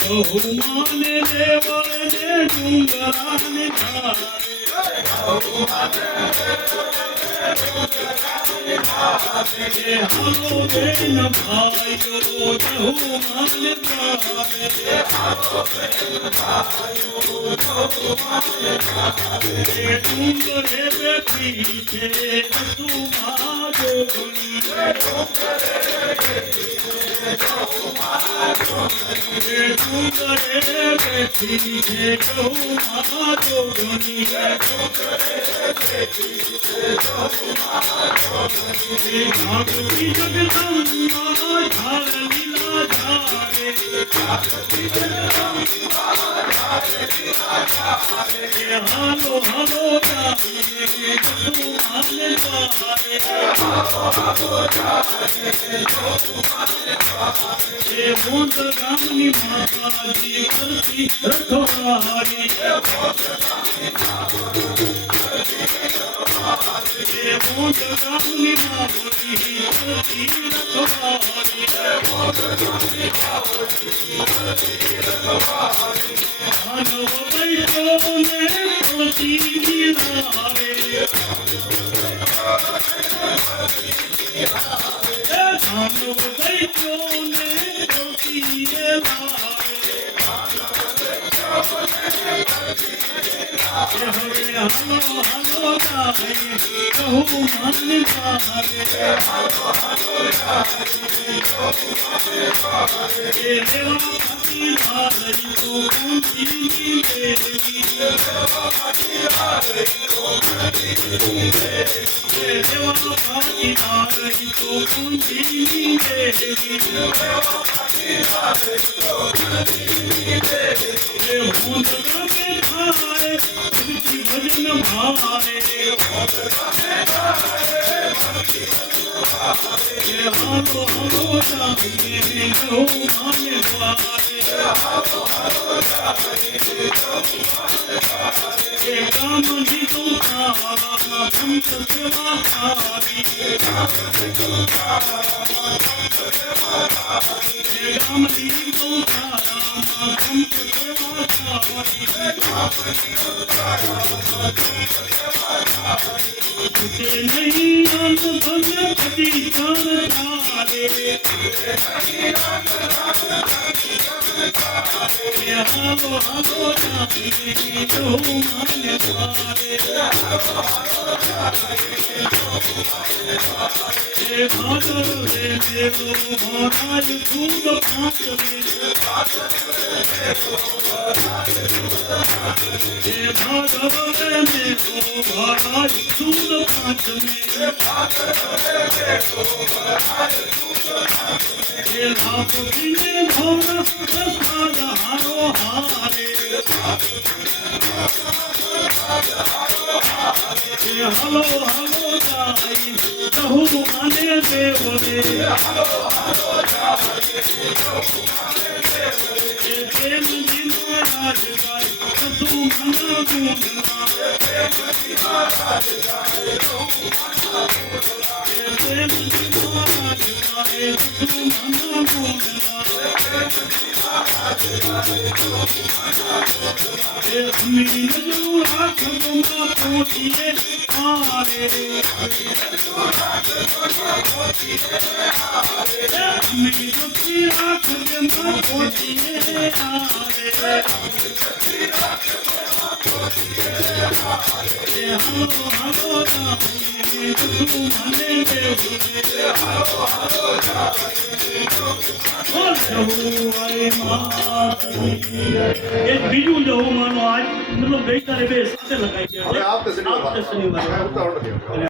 બહુમાને દેવળને ડુંગરાને ધારે હાલો બેન ભાઈઓ બહુમાને ધારે ડુંગરે બેઠી છે તું ડુંગરે બેઠી છે ગૌમાં જોગણી ભાગવતી જગદંબા ધાર લીલા ધારે હાલો હાલો જાઈએ તું માને દ્વારે મોંદ ગામની માતાજી કરતી રખવારી મોંદ ગામની માવડી કરતી રખવારી માનવ બૈઠોને પ્રતિ લાવે માનવ બૈઠોને પ્રતિ હવે હાલો હાલો ગાય કહું મન પારે લેવા પતિ ધારી તો કુંતીની દેવી લેવા પતિ ધારી તો કુંતીની દેવી હું તમે ભારે ભજન ભારે હાલો હાલો જાઈએ ગૌ માને દ્વારે કામની તો તારા પંચ સેવા તારી કામની તો તારા પંચ સેવા તારી નહીં અંત ભવ્ય કદી કર ધારે હાલો હાલો જાઈએ ગૌ માને દ્વારે ભાદર રે દેવો ભરાય ખૂબ પાંચ રે ભાદર રે દેવો ભરાય ખૂબ પાંચ મે લાપસીને ભોર પ્રસાદ હારો હારે હાલો હાલો જાઈ કહું માને દેવ રે પ્રેમ જીના રાજ ગાય તું મના ગુણના પ્રેમ જીના રાજ ગાય તું મના ગુણના મીન જો રાખ ગુના પોતીએ આરે મીન જો રાખ ગુના પોતીએ આરે હાલો હાલો જાઈએ તું મને દેવ એક બીજું જવું માનો આજ મતલબ ગઈકાલે બે સાથે લગાઈ ગયા છે. આવતા શનિવારે